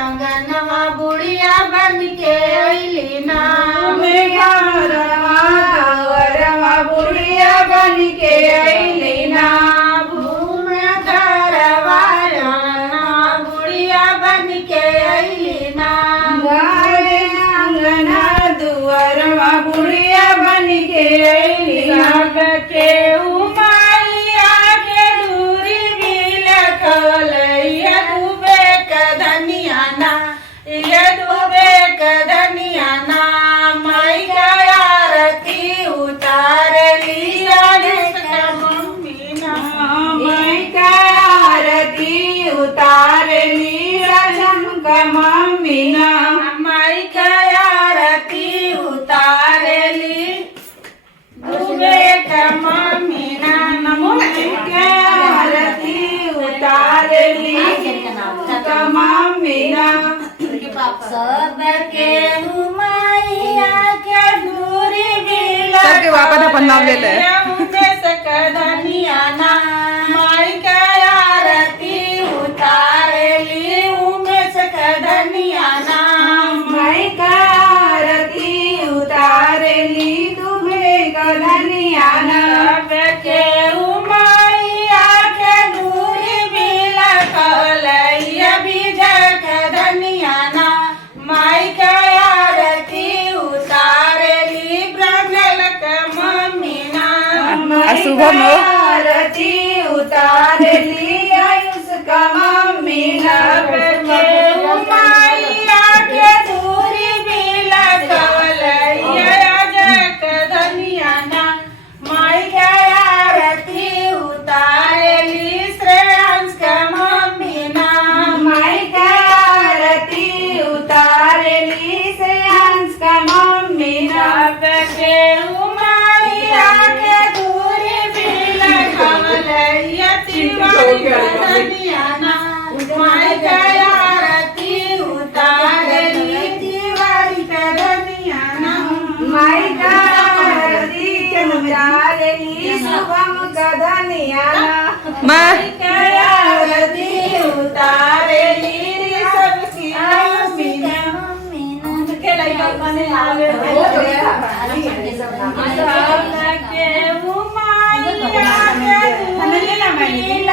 अंगनवा बुढ़िया बन के अइली ना घरवा बुढ़िया बन के अइली ना घूम घरवा अंगनवा बुढ़िया बन के अइली ना घरे अंगना दुआरवा बुढ़िया बन के अइली ना के उमाइया के दूरी बिल कलैया डूबे कदनिया ना ये डूबे कदनिया ना माई का आरती उतार लिया मम्मी ना मैं का आरती उतार ली रजम का मम्मी ना माई का आरती उतार ली डूबे का मम्मी ना नमो का आरती उतार ली का मम्मी ना सबके उमाइया के दूरी बिल सबके वापस अपन नाम ले ले। सकदनिया ना माई का आरती उतारली उमेश कदनिया ना मैं का आरती उतार ली तुम्हें कधनिया ना सबके उमाइया के दूरी बिल कलैया बीजा कदनिया ना माई का आरती उतारली ब्रह्मल का मम्मी ना शुभम हो। आरती उतार ली आयुष का मम्मी ना सबके उमाइया के दूरी बिल कलैया कदनिया ना माई का आरती उतारली श्रेयांश का मम्मी ना मैं का आरती उतार ली से हंस का मम्मी ना सबके उमाइया के दूरी बिल कलैया तिवारी कदनिया ना माई का आरती उतारली तिवारी कदनिया ना मैं का आरती उतार ली शुभम का धनिया ना मैं का आरती उतारली सबकी मम्मी ना के लइका बने आवे सबके उमाइया के दूरी बिल